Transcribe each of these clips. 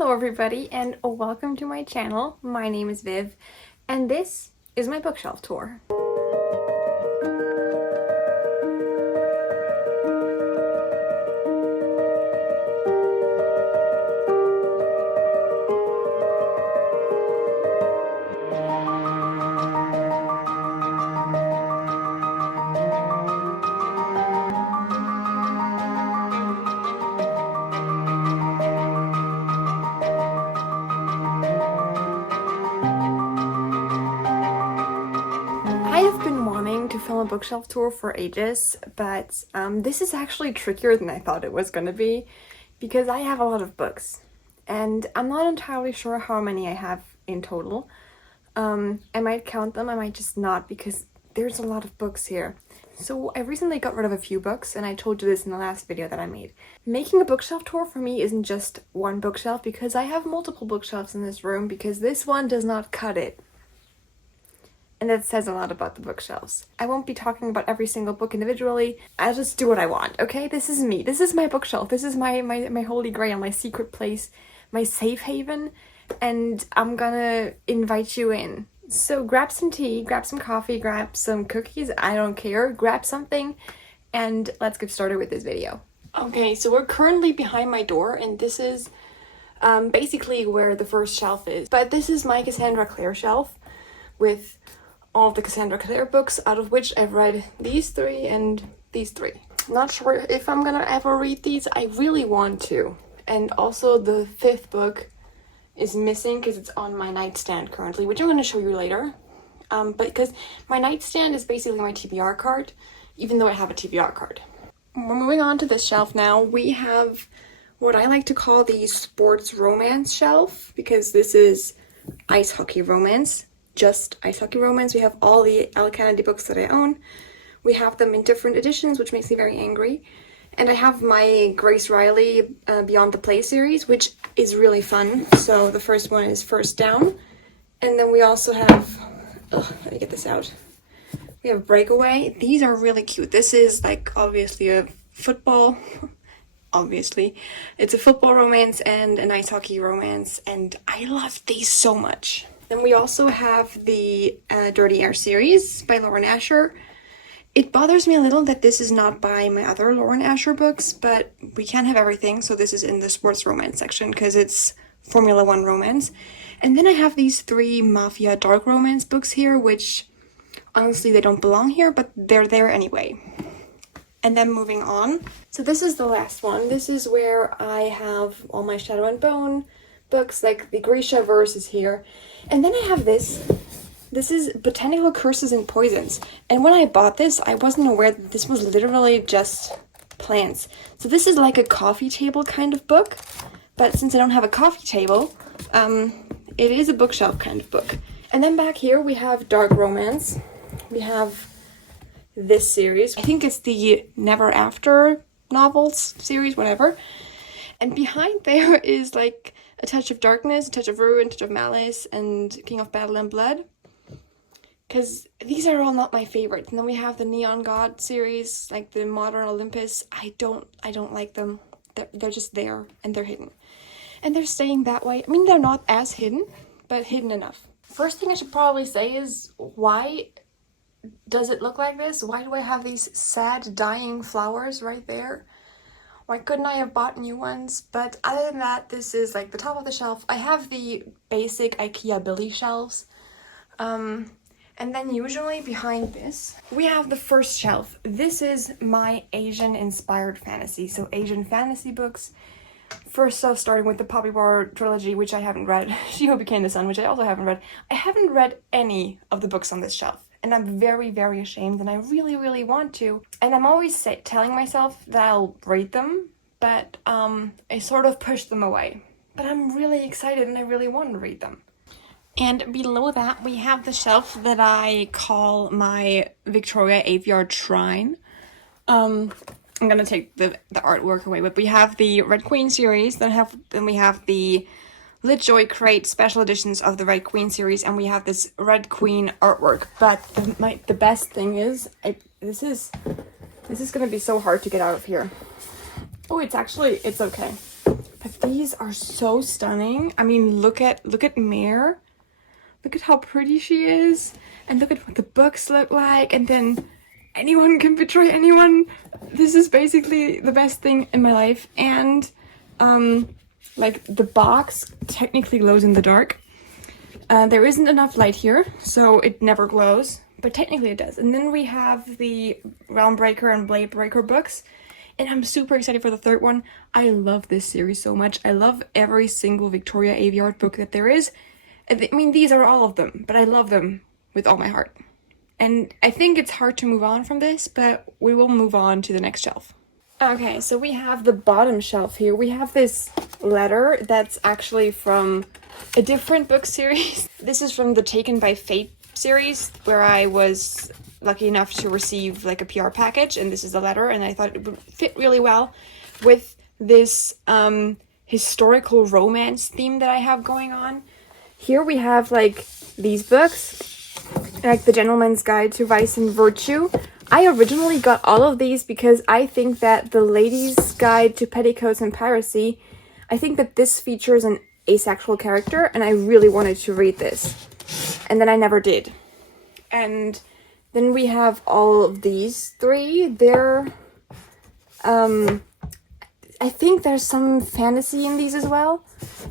Hello everybody and welcome to my channel. My name is Viv and this is my bookshelf tour. I have been wanting to film a bookshelf tour for ages, but this is actually trickier than I thought it was going to be because I have a lot of books and I'm not entirely sure how many I have in total. I might count them, I might just not, because there's a lot of books here. So I recently got rid of a few books, and I told you this in the last video that I made. Making a bookshelf tour for me isn't just one bookshelf, because I have multiple bookshelves in this room, because this one does not cut it. And that says a lot about the bookshelves. I won't be talking about every single book individually. I'll just do what I want, okay? This is me. This is my bookshelf. This is my holy grail, my secret place, my safe haven. And I'm gonna invite you in. So grab some tea, grab some coffee, grab some cookies, I don't care. Grab something and let's get started with this video. Okay, so we're currently behind my door and this is basically where the first shelf is. But this is my Cassandra Clare shelf with all of the Cassandra Clare books, out of which I've read these three and these three. Not sure if I'm gonna ever read these. I really want to. And also the fifth book is missing because it's on my nightstand currently, which I'm going to show you later. But because my nightstand is basically my TBR card, even though I have a TBR card. We're moving on to this shelf now. We have what I like to call the sports romance shelf, because this is ice hockey romance, just ice hockey romance. We have all the Elle Kennedy books that I own. We have them in different editions, which makes me very angry. And I have my Grace Riley Beyond the Play series, which is really fun. So the first one is First Down. And then we also have, let me get this out. We have Breakaway. These are really cute. This is like obviously a football, obviously. It's a football romance and an ice hockey romance. And I love these so much. Then we also have the Dirty Air series by Lauren Asher. It bothers me a little that this is not by my other Lauren Asher books, but we can't have everything, so this is in the sports romance section because it's Formula One romance. And then I have these three Mafia dark romance books here, which honestly they don't belong here, but they're there anyway. And then moving on. So this is the last one. This is where I have all my Shadow and Bone books, like the Grisha verse is here. And then I have this. This is Botanical Curses and Poisons. And when I bought this, I wasn't aware that this was literally just plants. So this is like a coffee table kind of book. But since I don't have a coffee table, it is a bookshelf kind of book. And then back here we have dark romance. We have this series. I think it's the Never After novels series, whatever. And behind there is like A Touch of Darkness, A Touch of Ruin, A Touch of Malice, and King of Battle and Blood. Because these are all not my favorites. And then we have the Neon God series, like the Modern Olympus. I don't like them. They're just there, and they're hidden. And they're staying that way. I mean, they're not as hidden, but hidden enough. First thing I should probably say is, why does it look like this? Why do I have these sad, dying flowers right there? Why couldn't I have bought new ones? But other than that, this is like the top of the shelf. I have the basic IKEA Billy shelves. And then usually behind this, we have the first shelf. This is my Asian-inspired fantasy. So Asian fantasy books. First off, starting with the Poppy War trilogy, which I haven't read. She Who Became the Sun, which I also haven't read. I haven't read any of the books on this shelf. And I'm very, very ashamed, and I really, really want to. And I'm always telling myself that I'll read them, but I sort of push them away. But I'm really excited, and I really want to read them. And below that, we have the shelf that I call my Victoria Aveyard Shrine. I'm gonna take the artwork away, but we have the Red Queen series, then we have the LitJoy Crate special editions of the Red Queen series, and we have this Red Queen artwork. But the best thing is, this is gonna be so hard to get out of here. Oh, it's okay. But these are so stunning. I mean, look at Mare. Look at how pretty she is. And look at what the books look like. And then anyone can betray anyone. This is basically the best thing in my life. And like the box technically glows in the dark. There isn't enough light here, so it never glows, but technically it does. And then we have the Realm Breaker and Blade Breaker books, and I'm super excited for the third one. I love this series so much. I love every single Victoria Aveyard book that there is. I mean, these are all of them, but I love them with all my heart. And I think it's hard to move on from this, but we will move on to the next shelf. Okay, so we have the bottom shelf here. We have this letter that's actually from a different book series. This is from the Taken by Fate series, where I was lucky enough to receive like a PR package, and this is the letter, and I thought it would fit really well with this historical romance theme that I have going on. Here we have like these books, like The Gentleman's Guide to Vice and Virtue. I originally got all of these because I think that The Lady's Guide to Petticoats and Piracy, I think that this features an asexual character, and I really wanted to read this. And then I never did. And then we have all of these three. They're, I think there's some fantasy in these as well.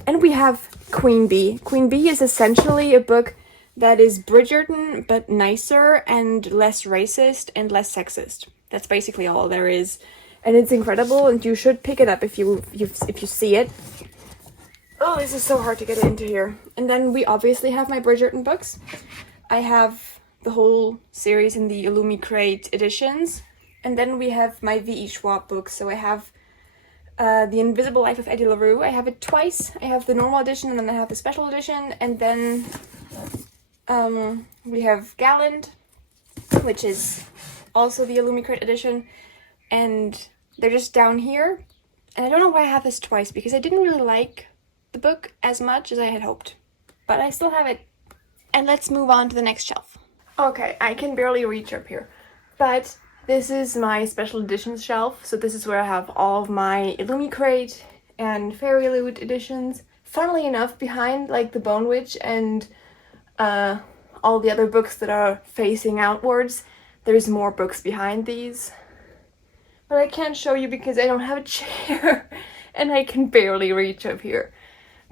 And we have Queen Bee. Queen Bee is essentially a book that is Bridgerton, but nicer and less racist and less sexist. That's basically all there is. And it's incredible, and you should pick it up if you see it. Oh, this is so hard to get into here. And then we obviously have my Bridgerton books. I have the whole series in the Illumicrate editions. And then we have my V.E. Schwab books. So I have The Invisible Life of Eddie LaRue. I have it twice. I have the normal edition, and then I have the special edition. And then we have Galland, which is also the Illumicrate edition. And they're just down here. And I don't know why I have this twice, because I didn't really like the book as much as I had hoped, but I still have it. And let's move on to the next shelf. Okay, I can barely reach up here, but this is my special editions shelf. So this is where I have all of my Illumicrate and Fairy Loot editions. Funnily enough, behind like the Bone Witch and all the other books that are facing outwards, there's more books behind these, but I can't show you because I don't have a chair and I can barely reach up here.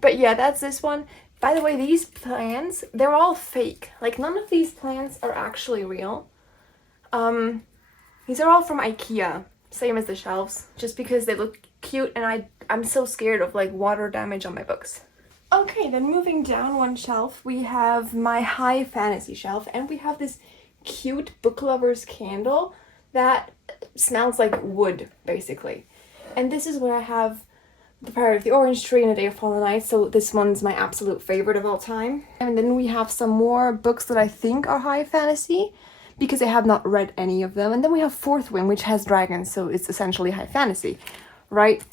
But yeah, that's this one. By the way, these plants, they're all fake. Like, none of these plants are actually real. These are all from IKEA, same as the shelves, just because they look cute, and I'm so scared of like water damage on my books. Okay, then moving down one shelf, we have my high fantasy shelf, and we have this cute book lover's candle that smells like wood, basically. And this is where I have The Priory of the Orange Tree and A Day of Fallen Nights, so this one's my absolute favorite of all time. And then we have some more books that I think are high fantasy, because I have not read any of them. And then we have Fourth Wing, which has dragons, so it's essentially high fantasy, right?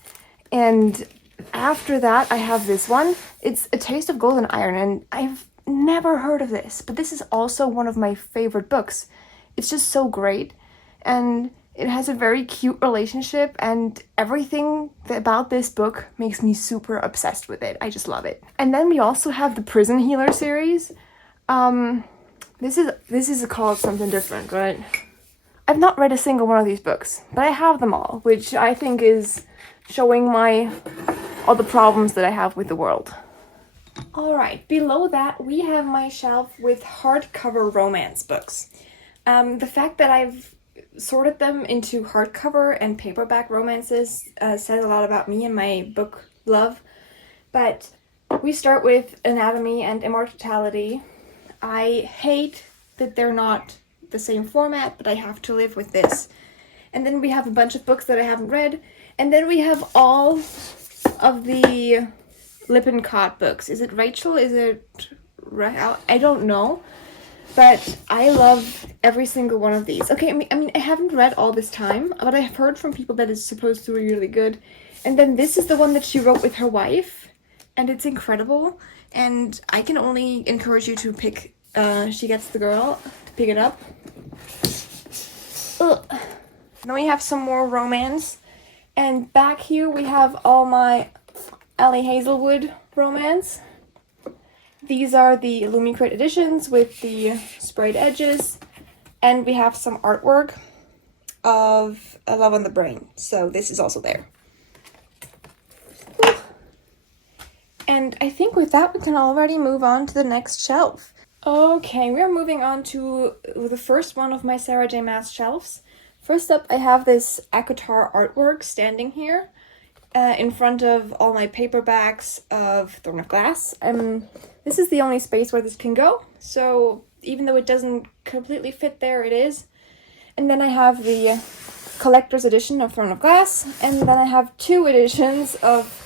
And after that, I have this one. It's A Taste of Gold and Iron, and I've never heard of this, but this is also one of my favorite books. It's just so great, and it has a very cute relationship, and everything about this book makes me super obsessed with it. I just love it. And then we also have the Prison Healer series. This is called something different, right? I've not read a single one of these books, but I have them all, which I think is showing all the problems that I have with the world. Alright, below that we have my shelf with hardcover romance books. The fact that I've sorted them into hardcover and paperback romances says a lot about me and my book love. But we start with Anatomy and Immortality. I hate that they're not the same format, but I have to live with this. And then we have a bunch of books that I haven't read. And then we have all of the Lippincott books. Is it Rachel? Is it Rahel? I don't know. But I love every single one of these. Okay, I mean, I haven't read all this time, but I have heard from people that it's supposed to be really good. And then this is the one that she wrote with her wife, and it's incredible. And I can only encourage you to pick She Gets the Girl, to pick it up. Ugh. Then we have some more romance. And back here we have all my Ellie Hazelwood romance. These are the Illumicrate editions with the sprayed edges, and we have some artwork of A Love on the Brain, so this is also there. And I think with that we can already move on to the next shelf. Okay, we are moving on to the first one of my Sarah J. Maas shelves. First up, I have this ACOTAR artwork standing here in front of all my paperbacks of Throne of Glass. This is the only space where this can go, so even though it doesn't completely fit there, it is. And then I have the collector's edition of Throne of Glass, and then I have 2 editions of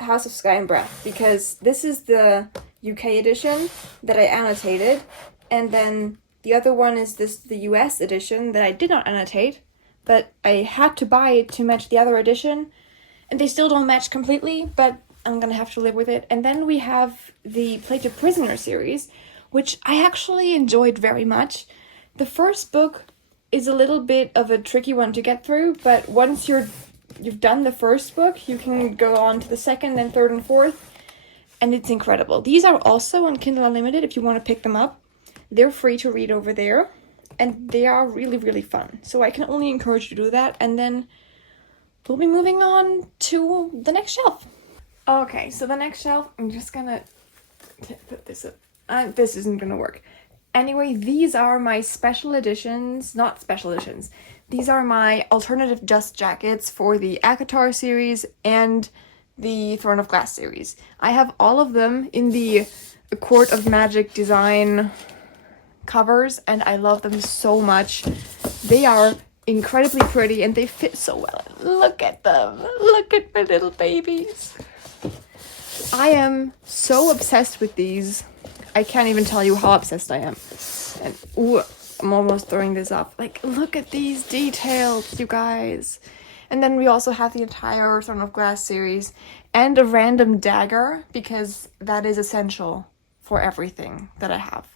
House of Sky and Breath, because this is the UK edition that I annotated, and then the other one is the US edition that I did not annotate, but I had to buy it to match the other edition, and they still don't match completely, but I'm gonna have to live with it. And then we have the Play to Prisoner series, which I actually enjoyed very much. The first book is a little bit of a tricky one to get through, but once you've done the first book, you can go on to the second and third and fourth, and it's incredible. These are also on Kindle Unlimited if you want to pick them up. They're free to read over there, and they are really, really fun. So I can only encourage you to do that, and then we'll be moving on to the next shelf. Okay, so the next shelf, I'm just gonna put this up. This isn't gonna work. Anyway, these are my special editions, not special editions. These are my alternative dust jackets for the ACOTAR series and the Throne of Glass series. I have all of them in the Court of Magic design covers, and I love them so much. They are incredibly pretty, and they fit so well. Look at them. Look at my little babies. I am so obsessed with these. I can't even tell you how obsessed I am. And ooh, I'm almost throwing this up. Like, look at these details, you guys. And then we also have the entire Throne of Glass series and a random dagger, because that is essential for everything that I have.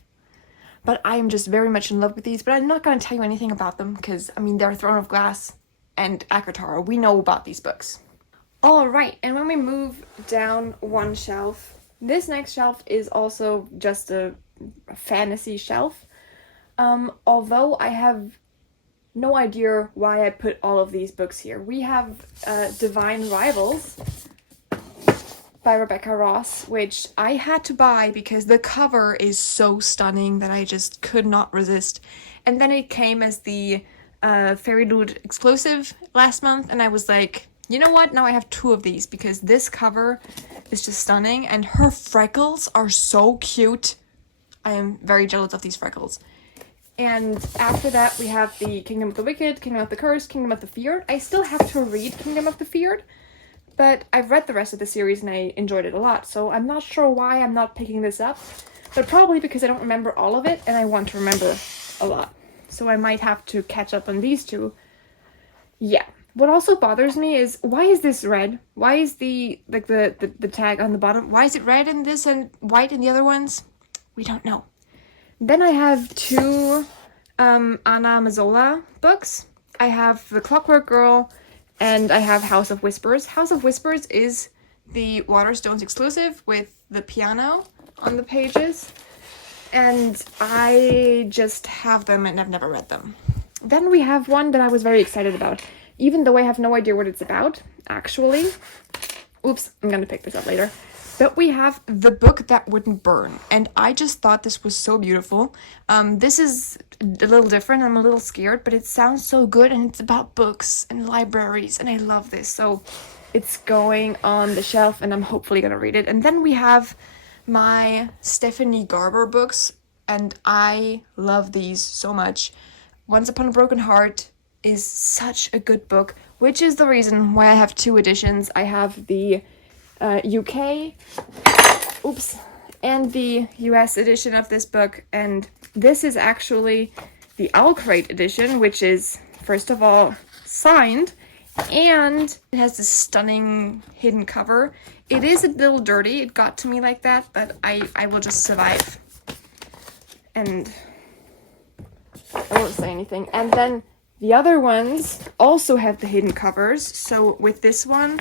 But I am just very much in love with these, but I'm not going to tell you anything about them because, I mean, they're Throne of Glass and ACOTAR. We know about these books. Alright, and when we move down one shelf, this next shelf is also just a fantasy shelf. Although I have no idea why I put all of these books here. We have Divine Rivals by Rebecca Ross, which I had to buy because the cover is so stunning that I just could not resist. And then it came as the Fairy Loot exclusive last month, and I was like, you know what? Now I have 2 of these because this cover is just stunning, and her freckles are so cute. I am very jealous of these freckles. And after that, we have the Kingdom of the Wicked, Kingdom of the Cursed, Kingdom of the Feared. I still have to read Kingdom of the Feared, but I've read the rest of the series and I enjoyed it a lot, so I'm not sure why I'm not picking this up, but probably because I don't remember all of it and I want to remember a lot. So I might have to catch up on these 2. Yeah. What also bothers me is, why is this red? Why is the tag on the bottom? Why is it red in this and white in the other ones? We don't know. Then I have 2 Anna Mazzola books. I have The Clockwork Girl and I have House of Whispers. House of Whispers is the Waterstones exclusive with the piano on the pages. And I just have them and I've never read them. Then we have one that I was very excited about, even though I have no idea what it's about, actually. Oops, I'm gonna pick this up later. But we have The Book That Wouldn't Burn, and I just thought this was so beautiful. This is a little different, I'm a little scared, but it sounds so good, and it's about books and libraries, and I love this. So it's going on the shelf, and I'm hopefully gonna read it. And then we have my Stephanie Garber books, and I love these so much. Once Upon a Broken Heart is such a good book, which is the reason why I have 2 editions. I have the UK, and the US edition of this book, and this is actually the Owl Crate edition, which is, first of all, signed, and it has this stunning hidden cover. It is a little dirty, it got to me like that, but I will just survive. And I won't say anything. And then the other ones also have the hidden covers. So with this one,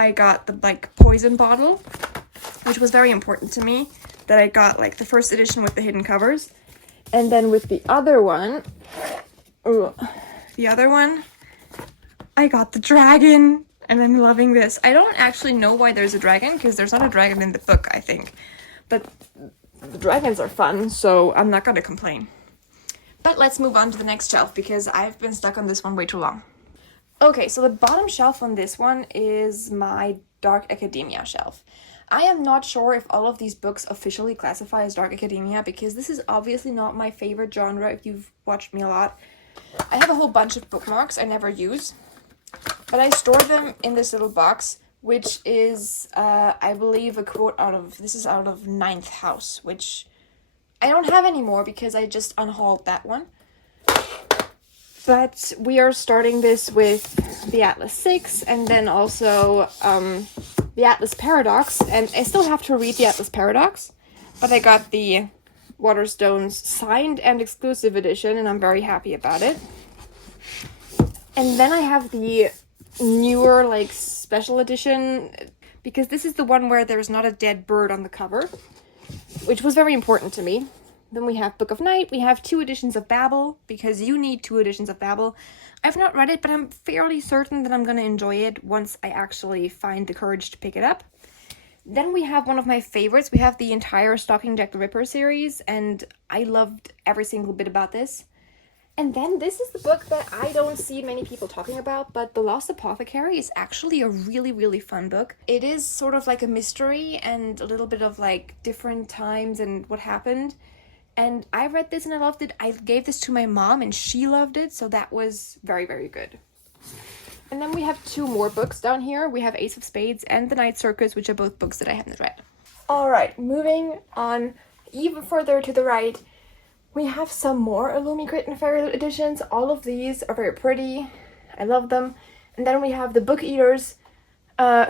I got the like poison bottle, which was very important to me, that I got like the first edition with the hidden covers. And then with the other one, I got the dragon, and I'm loving this. I don't actually know why there's a dragon, because there's not a dragon in the book, I think. But the dragons are fun, so I'm not gonna complain. But let's move on to the next shelf, because I've been stuck on this one way too long. Okay, so the bottom shelf on this one is my Dark Academia shelf. I am not sure if all of these books officially classify as Dark Academia, because this is obviously not my favorite genre if you've watched me a lot. I have a whole bunch of bookmarks I never use, but I store them in this little box, which is, I believe, a quote this is out of Ninth House, which I don't have anymore because I just unhauled that one. But we are starting this with the Atlas 6, and then also the Atlas Paradox, and I still have to read the Atlas Paradox, but I got the Waterstones signed and exclusive edition, and I'm very happy about it. And then I have the newer, like, special edition, because this is the one where there's not a dead bird on the cover, which was very important to me. Then we have Book of Night. We have 2 editions of Babel, because you need 2 editions of Babel. I've not read it, but I'm fairly certain that I'm going to enjoy it once I actually find the courage to pick it up. Then we have one of my favorites. We have the entire Stalking Jack the Ripper series, and I loved every single bit about this. And then this is the book that I don't see many people talking about, but The Lost Apothecary is actually a really, really fun book. It is sort of like a mystery and a little bit of like different times and what happened. And I read this and I loved it. I gave this to my mom and she loved it, so that was very, very good. And then we have 2 more books down here. We have Ace of Spades and The Night Circus, which are both books that I haven't read. Alright, moving on even further to the right, we have some more Illumicrit and Fairyloot editions. All of these are very pretty. I love them. And then we have the Book Eaters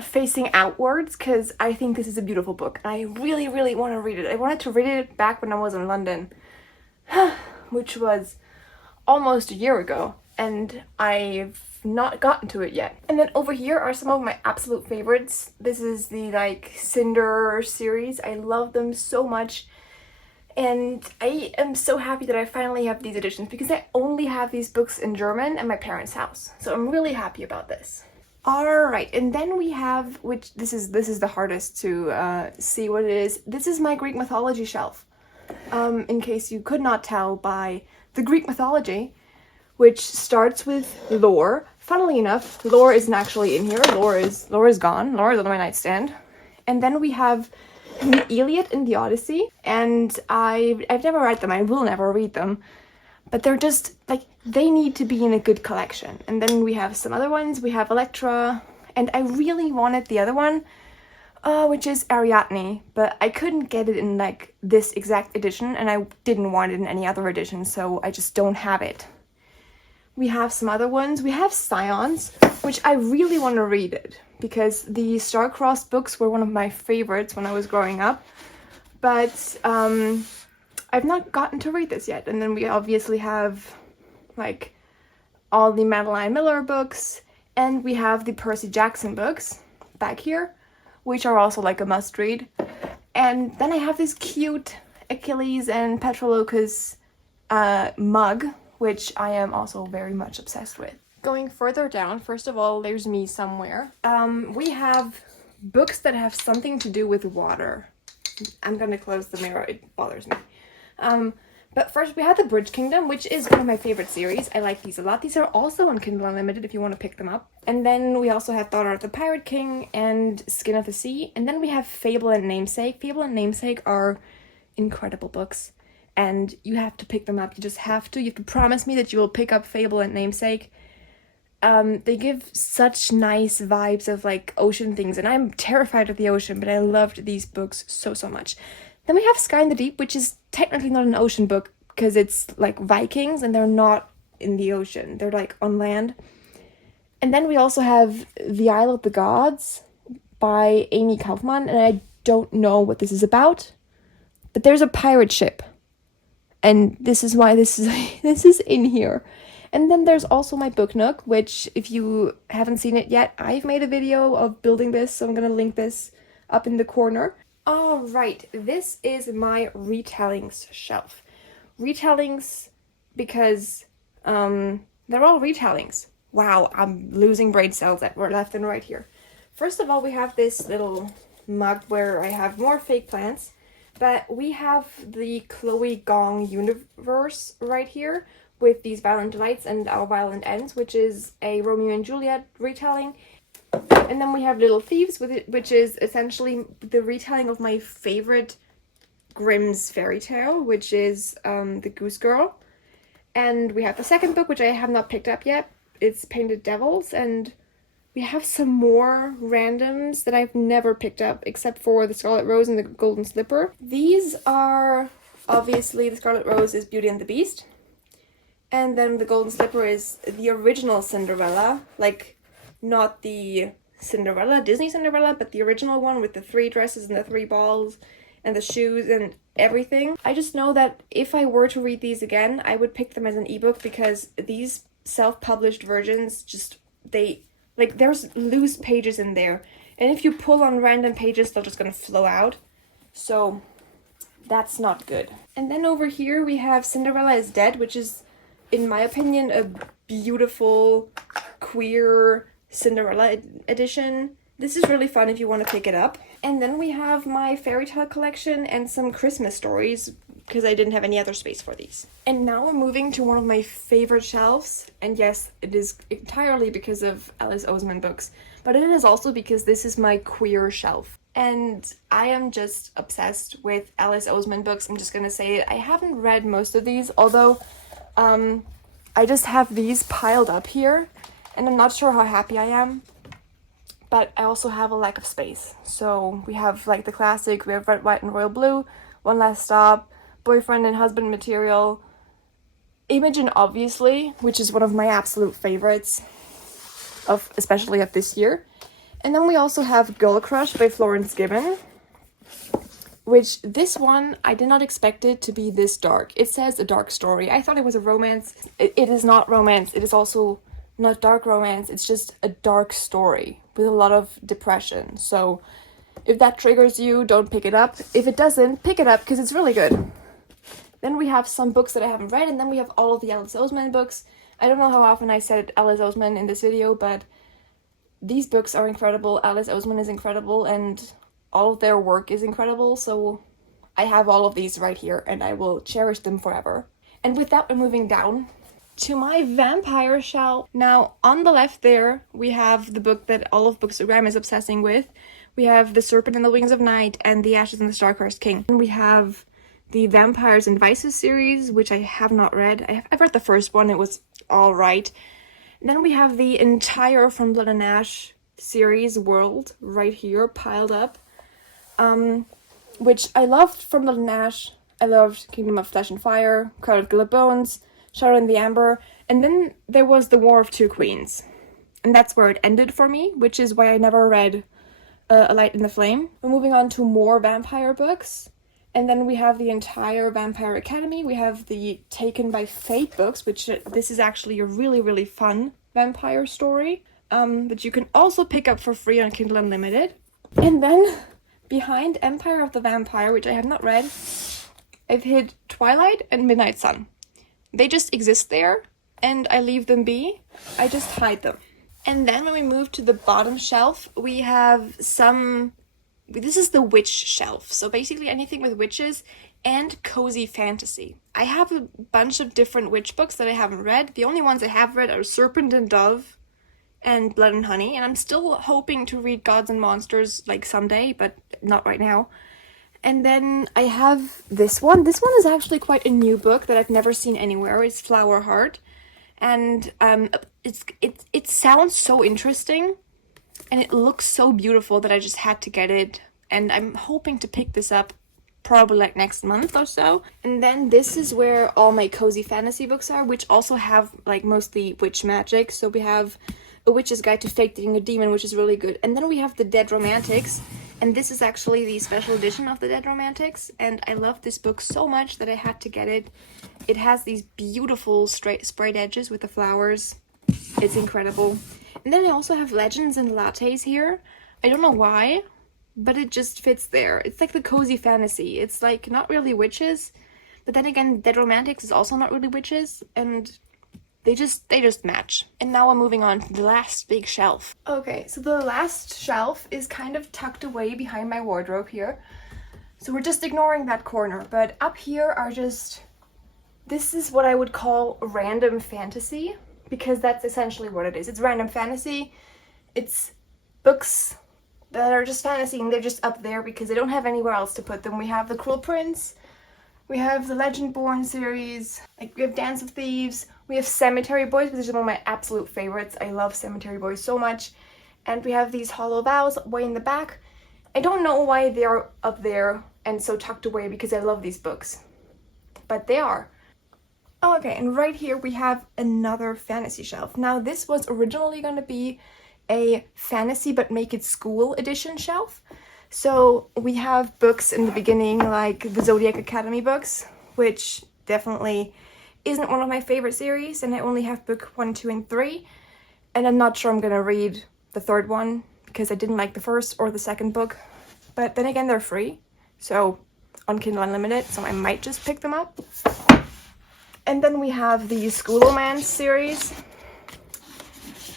facing outwards, because I think this is a beautiful book. And I really, really want to read it. I wanted to read it back when I was in London, which was almost a year ago. And I've not gotten to it yet. And then over here are some of my absolute favorites. This is the like Cinder series. I love them so much. And I am so happy that I finally have these editions, because I only have these books in German at my parents' house. So I'm really happy about this. Alright, and then we have, which this is the hardest to see what it is. This is my Greek mythology shelf. In case you could not tell by the Greek mythology, which starts with lore. Funnily enough, lore isn't actually in here. Lore is gone. Lore is on my nightstand. And then we have the Iliad and the Odyssey, and I've never read them. I will never read them, but they're just like, they need to be in a good collection. And then we have some other ones. We have Electra, and I really wanted the other one, which is Ariadne, but I couldn't get it in like this exact edition, and I didn't want it in any other edition, so I just don't have it. We have some other ones. We have Scions, which I really want to read it, because the Star-Crossed books were one of my favorites when I was growing up. But I've not gotten to read this yet. And then we obviously have like all the Madeline Miller books, and we have the Percy Jackson books back here, which are also like a must-read. And then I have this cute Achilles and Patroclus mug, which I am also very much obsessed with. Going further down, first of all, there's me somewhere. We have books that have something to do with water. I'm gonna close the mirror, it bothers me. But first we have The Bridge Kingdom, which is one of my favorite series. I like these a lot. These are also on Kindle Unlimited if you want to pick them up. And then we also have Daughter of the Pirate King and Skin of the Sea. And then we have Fable and Namesake. Fable and Namesake are incredible books, and you have to pick them up. You just have to. You have to promise me that you will pick up Fable and Namesake. They give such nice vibes of like ocean things, and I'm terrified of the ocean, but I loved these books so much. Then we have Sky in the Deep, which is technically not an ocean book because it's like Vikings and they're not in the ocean, they're like on land. And then we also have The Isle of the Gods by Amy Kaufman, and I don't know what this is about, but there's a pirate ship, and this is why this is in here. And then there's also my book nook, which if you haven't seen it yet, I've made a video of building this, so I'm gonna link this up in the corner. Alright, this is my retellings shelf. Retellings because they're all retellings. Wow, I'm losing brain cells that were left and right here. First of all, we have this little mug where I have more fake plants, but we have the Chloe Gong universe right here with these violent delights and our violent ends, which is a Romeo and Juliet retelling. And then we have Little Thieves, which is essentially the retelling of my favorite Grimm's fairy tale, which is The Goose Girl. And we have the second book, which I have not picked up yet. It's Painted Devils, and we have some more randoms that I've never picked up, except for the Scarlet Rose and the Golden Slipper. These are, obviously, the Scarlet Rose is Beauty and the Beast. And then the Golden Slipper is the original Cinderella, like, not the Cinderella, Disney Cinderella, but the original one with the 3 dresses and the 3 balls and the shoes and everything. I just know that if I were to read these again, I would pick them as an ebook because these self-published versions there's loose pages in there, and if you pull on random pages, they're just gonna flow out, so that's not good. And then over here we have Cinderella is Dead, which is, in my opinion, a beautiful queer Cinderella edition. This is really fun if you want to pick it up. And then we have my fairy tale collection and some Christmas stories, because I didn't have any other space for these. And now we're moving to one of my favorite shelves, and yes, it is entirely because of Alice Oseman books, but it is also because this is my queer shelf. And I am just obsessed with Alice Oseman books. I'm just gonna say it. I haven't read most of these, although I just have these piled up here, and I'm not sure how happy I am, but I also have a lack of space. So we have like the classic, we have Red, White, and Royal Blue, One Last Stop, Boyfriend and Husband Material, Imogen Obviously, which is one of my absolute favorites, especially of this year. And then we also have Girl Crush by Florence Given, which this one, I did not expect it to be this dark. It says a dark story. I thought it was a romance. It is not romance. It is also not dark romance. It's just a dark story with a lot of depression. So if that triggers you, don't pick it up. If it doesn't, pick it up because it's really good. Then we have some books that I haven't read, and then we have all of the Alice Oseman books. I don't know how often I said Alice Oseman in this video, but these books are incredible. Alice Oseman is incredible, and all of their work is incredible, so I have all of these right here, and I will cherish them forever. And with that, we're moving down to my vampire shelf. Now, on the left there, we have the book that all of Bookstagram is obsessing with. We have The Serpent and the Wings of Night and The Ashes and the Star-Cursed King. And we have the Vampires and Vices series, which I have not read. I've read the first one, it was alright. Then we have the entire From Blood and Ash series world right here piled up, which I loved From Blood and Ash. I loved Kingdom of Flesh and Fire, Crowd of Gilded Bones, Shadow in the Amber, and then there was The War of Two Queens. And that's where it ended for me, which is why I never read A Light in the Flame. We're moving on to more vampire books. And then we have the entire Vampire Academy. We have the Taken by Fate books, which this is actually a really, really fun vampire story that you can also pick up for free on Kindle Unlimited. And then behind Empire of the Vampire, which I have not read, I've hid Twilight and Midnight Sun. They just exist there, and I leave them be. I just hide them. And then when we move to the bottom shelf, we have some... This is the witch shelf, so basically anything with witches and cozy fantasy. I have a bunch of different witch books that I haven't read. The only ones I have read are Serpent and Dove and Blood and Honey, and I'm still hoping to read Gods and Monsters like someday, but not right now. And then I have this one. This one is actually quite a new book that I've never seen anywhere. It's Flower Heart, and it sounds so interesting. And it looks so beautiful that I just had to get it. And I'm hoping to pick this up probably like next month or so. And then this is where all my cozy fantasy books are, which also have like mostly witch magic. So we have A Witch's Guide to Fake Dating a Demon, which is really good. And then we have The Dead Romantics, and this is actually the special edition of The Dead Romantics, and I love this book so much that I had to get it. It has these beautiful straight sprayed edges with the flowers. It's incredible. And then I also have Legends and Lattes here. I don't know why, but it just fits there. It's like the cozy fantasy. It's like not really witches, but then again, Dead Romantics is also not really witches, and they just match. And now I'm moving on to the last big shelf. Okay, so the last shelf is kind of tucked away behind my wardrobe here. So we're just ignoring that corner, but up here are just, this is what I would call random fantasy, because that's essentially what it is. It's random fantasy. It's books that are just fantasy, and they're just up there because they don't have anywhere else to put them. We have The Cruel Prince, we have the Legendborn series, like we have Dance of Thieves, we have Cemetery Boys, which is one of my absolute favorites. I love Cemetery Boys so much. And we have these Hollow Vows way in the back. I don't know why they're up there and so tucked away, because I love these books, but they are. Oh, okay, and right here we have another fantasy shelf. Now this was originally going to be a fantasy but make it school edition shelf. So we have books in the beginning like the Zodiac Academy books, which definitely isn't one of my favorite series, and I only have book 1, 2, and 3, and I'm not sure I'm gonna read the third one because I didn't like the first or the second book, but then again they're free, so on Kindle Unlimited, so I might just pick them up. And then we have the Schoolomance series,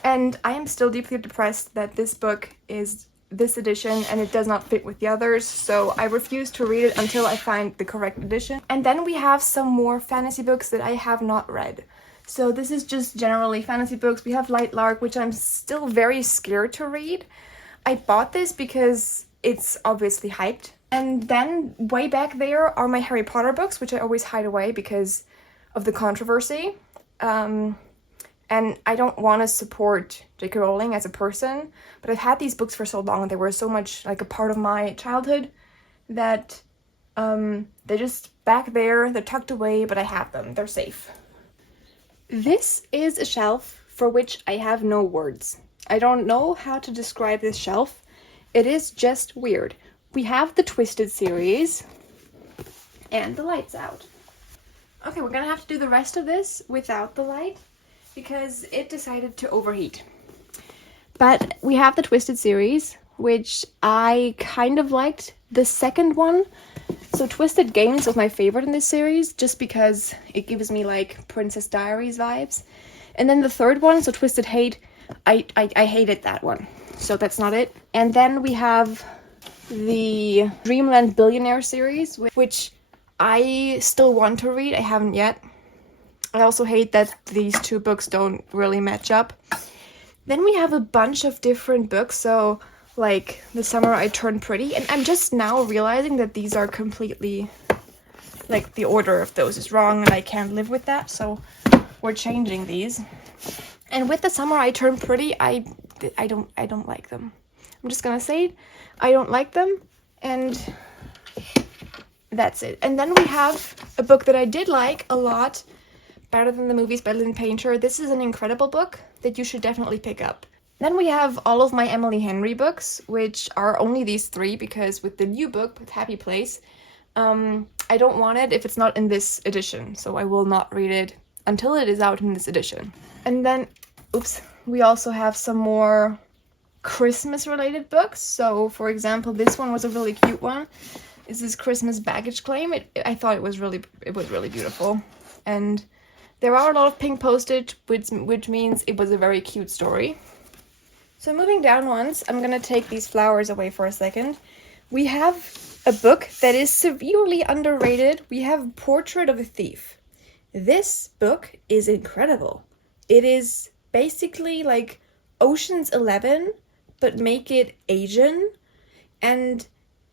and I am still deeply depressed that this book is this edition and it does not fit with the others, so I refuse to read it until I find the correct edition. And then we have some more fantasy books that I have not read. So this is just generally fantasy books. We have Light Lark, which I'm still very scared to read. I bought this because it's obviously hyped. And then way back there are my Harry Potter books, which I always hide away because of the controversy. And I don't want to support J.K. Rowling as a person, but I've had these books for so long and they were so much like a part of my childhood that they're just back there, they're tucked away, but I have them, they're safe. This is a shelf for which I have no words. I don't know how to describe this shelf. It is just weird. We have the Twisted series and the lights out. Okay, we're gonna have to do the rest of this without the light, because it decided to overheat. But we have the Twisted series, which I kind of liked the second one. So Twisted Games was my favorite in this series, just because it gives me like Princess Diaries vibes. And then the third one, so Twisted Hate, I hated that one, so that's not it. And then we have the Dreamland Billionaire series, which I still want to read, I haven't yet. I also hate that these two books don't really match up. Then we have a bunch of different books, so like The Summer I Turned Pretty, and I'm just now realizing that these are completely, like the order of those is wrong and I can't live with that, so we're changing these. And with The Summer I Turned Pretty, I don't like them. I'm just gonna say it, I don't like them, and that's it. And then we have a book that I did like a lot, Better Than the Movies by Lynn Painter. This is an incredible book that you should definitely pick up. Then we have all of my Emily Henry books, which are only these 3 because with the new book, with Happy Place, I don't want it if it's not in this edition, so I will not read it until it is out in this edition. And then, we also have some more Christmas related books. So for example, this one was a really cute one. This is Christmas Baggage Claim. I thought it was really beautiful. And there are a lot of pink postage, which means it was a very cute story. So moving down once, I'm gonna take these flowers away for a second. We have a book that is severely underrated. We have Portrait of a Thief. This book is incredible. It is basically like Ocean's 11, but make it Asian and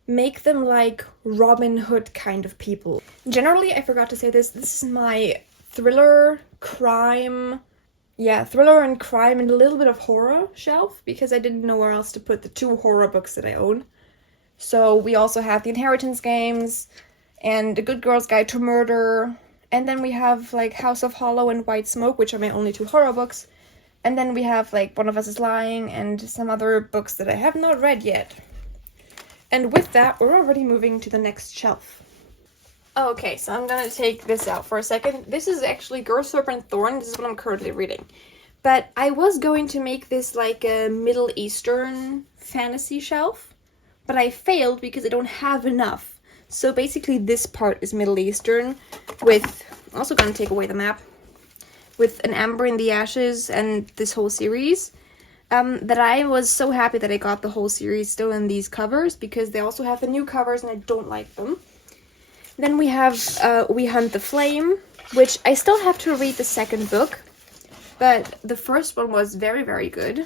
make them like Robin Hood kind of people. Generally, I forgot to say this is my thriller, crime, thriller and crime and a little bit of horror shelf, because I didn't know where else to put the 2 horror books that I own. So we also have The Inheritance Games and A Good Girl's Guide to Murder, and then we have like House of Hollow and White Smoke, which are my only 2 horror books. And then we have like One of Us is Lying and some other books that I have not read yet. And with that, we're already moving to the next shelf. Okay, so I'm gonna take this out for a second. This is actually Girl, Serpent, Thorn. This is what I'm currently reading. But I was going to make this like a Middle Eastern fantasy shelf, but I failed because I don't have enough. So basically this part is Middle Eastern with, also gonna take away the map, with An Amber in the Ashes and this whole series. That I was so happy that I got the whole series still in these covers because they also have the new covers and I don't like them. Then we have We Hunt the Flame, which I still have to read the second book, but the first one was very, very good.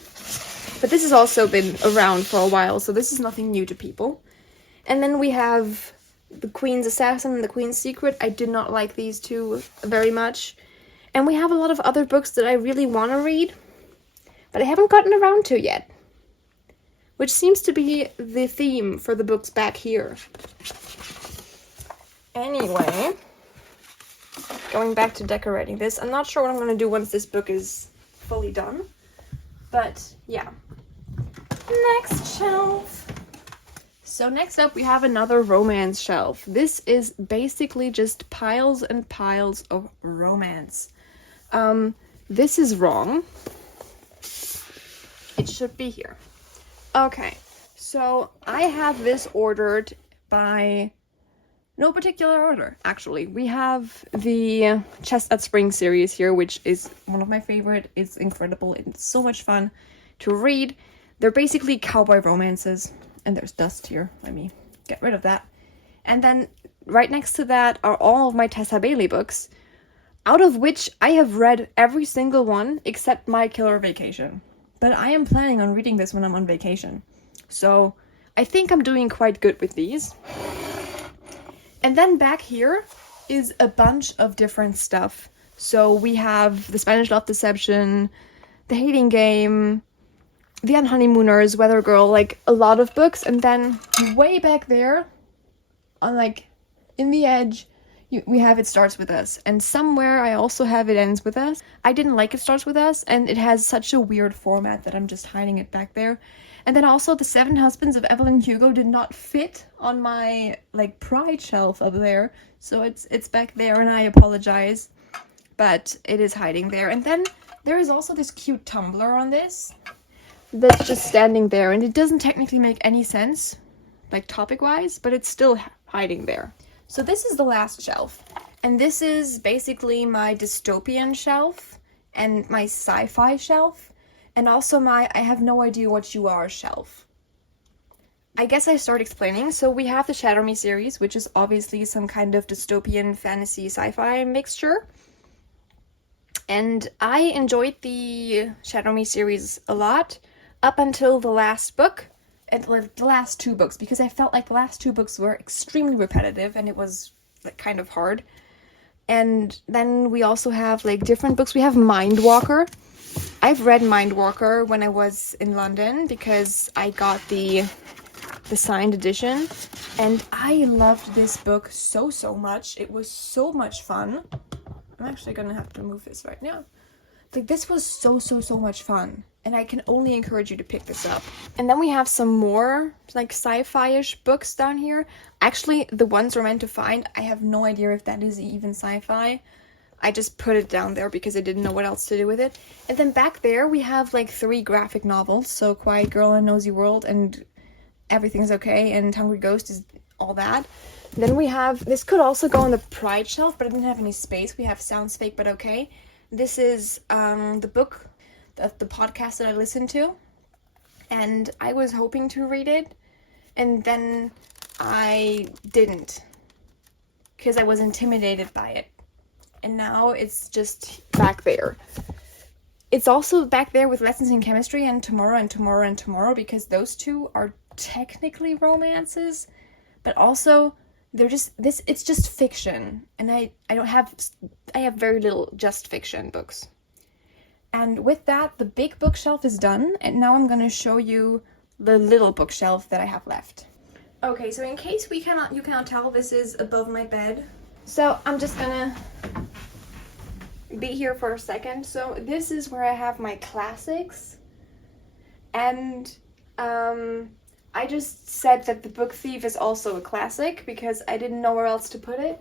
But this has also been around for a while, so this is nothing new to people. And then we have The Queen's Assassin and The Queen's Secret. I did not like these two very much. And we have a lot of other books that I really want to read, but I haven't gotten around to yet. Which seems to be the theme for the books back here. Anyway, going back to decorating this. I'm not sure what I'm going to do once this book is fully done. But, yeah. Next shelf. So next up we have another romance shelf. This is basically just piles and piles of romance. This is wrong. It should be here. Okay, so I have this ordered by no particular order, actually. We have the Chestnut Spring series here, which is one of my favorite. It's incredible. It's so much fun to read. They're basically cowboy romances. And there's dust here. Let me get rid of that. And then right next to that are all of my Tessa Bailey books, out of which I have read every single one except My Killer Vacation. But I am planning on reading this when I'm on vacation. So I think I'm doing quite good with these. And then back here is a bunch of different stuff. So we have The Spanish Love Deception, The Hating Game, The Unhoneymooners, Weather Girl, like a lot of books. And then way back there, on like in the edge, we have It Starts With Us. And somewhere I also have It Ends With Us. I didn't like It Starts With Us, and it has such a weird format that I'm just hiding it back there. And then also The Seven Husbands of Evelyn Hugo did not fit on my like pride shelf up there. So it's back there and I apologize. But it is hiding there. And then there is also this cute tumbler on this that's just standing there, and it doesn't technically make any sense, like topic-wise, but it's still hiding there. So this is the last shelf, and this is basically my dystopian shelf, and my sci-fi shelf, and also my I have no idea what you are shelf. I guess I start explaining. So we have the Shadow Me series, which is obviously some kind of dystopian fantasy sci-fi mixture. And I enjoyed the Shadow Me series a lot, up until the last book, and the last two books, because I felt like the last two books were extremely repetitive, and it was like kind of hard. And then we also have like different books. We have Mindwalker. I've read Mindwalker when I was in London, because I got the signed edition, and I loved this book so much. It was so much fun. I'm actually gonna have to move this right now. Like, this was so much fun, and I can only encourage you to pick this up. And then we have some more like sci-fi-ish books down here. Actually, the ones we're meant to find, I have no idea if that is even sci-fi. I just put it down there because I didn't know what else to do with it. And then back there we have like 3 graphic novels. So Quiet Girl and Nosy World and Everything's Okay and Hungry Ghost is all that. Then we have, this could also go on the Pride shelf, but I didn't have any space. We have Sounds Fake But Okay. This is the book, the podcast that I listened to, and I was hoping to read it, and then I didn't, because I was intimidated by it, and now it's just back there. It's also back there with Lessons in Chemistry and Tomorrow and Tomorrow and Tomorrow, because those two are technically romances, but also they're just it's just fiction, and I have very little just fiction books. And with that, the big bookshelf is done, and now I'm gonna show you the little bookshelf that I have left. Okay, so in case you cannot tell, this is above my bed. So I'm just gonna be here for a second. So this is where I have my classics, and I just said that The Book Thief is also a classic because I didn't know where else to put it.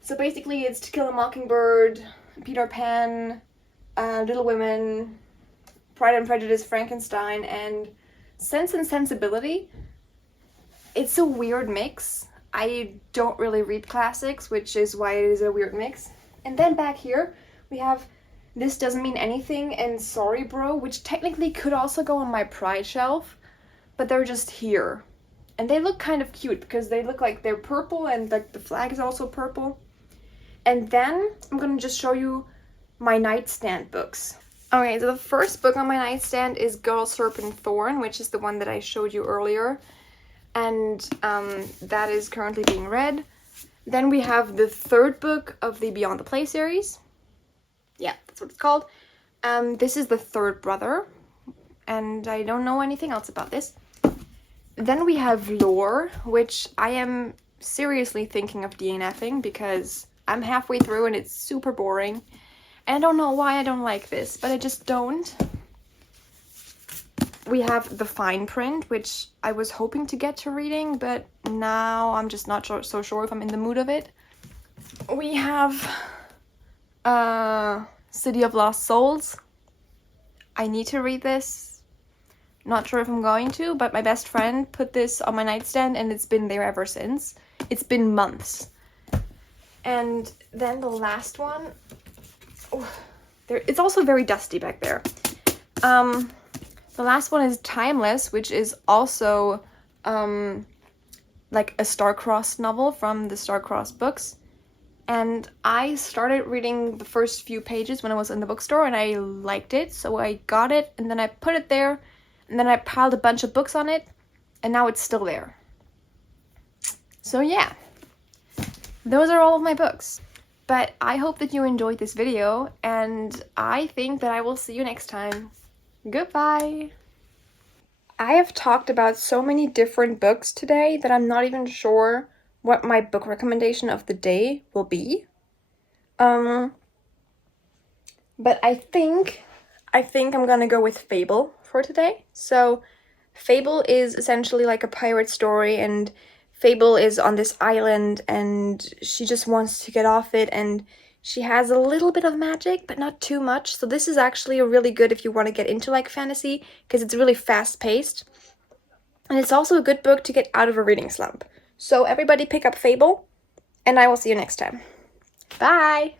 So basically it's To Kill a Mockingbird, Peter Pan, Little Women, Pride and Prejudice, Frankenstein, and Sense and Sensibility. It's a weird mix. I don't really read classics, which is why it is a weird mix. And then back here we have This Doesn't Mean Anything and Sorry Bro, which technically could also go on my Pride shelf, but they're just here. And they look kind of cute because they look like they're purple and like the flag is also purple. And then I'm gonna just show you my nightstand books. Okay, so the first book on my nightstand is Girl, Serpent, Thorn, which is the one that I showed you earlier. And that is currently being read. Then we have the third book of the Beyond the Play series. Yeah, that's what it's called. This is the third brother, and I don't know anything else about this. Then we have Lore, which I am seriously thinking of DNFing because I'm halfway through and it's super boring. And I don't know why I don't like this, but I just don't. We have The Fine Print, which I was hoping to get to reading, but now I'm just not so sure if I'm in the mood of it. We have City of Lost Souls. I need to read this. Not sure if I'm going to, but my best friend put this on my nightstand and it's been there ever since. It's been months. And then the last one, it's also very dusty back there. The last one is Timeless, which is also like a star-crossed novel from the Star-Crossed books. And I started reading the first few pages when I was in the bookstore and I liked it, so I got it and then I put it there and then I piled a bunch of books on it and now it's still there. So yeah, those are all of my books. But I hope that you enjoyed this video and I think that I will see you next time. Goodbye! I have talked about so many different books today that I'm not even sure what my book recommendation of the day will be. But I think I'm gonna go with Fable for today. So Fable is essentially like a pirate story, and Fable is on this island and she just wants to get off it, and she has a little bit of magic, but not too much. So this is actually really good if you want to get into like fantasy, because it's really fast-paced. And it's also a good book to get out of a reading slump. So everybody pick up Fable, and I will see you next time. Bye!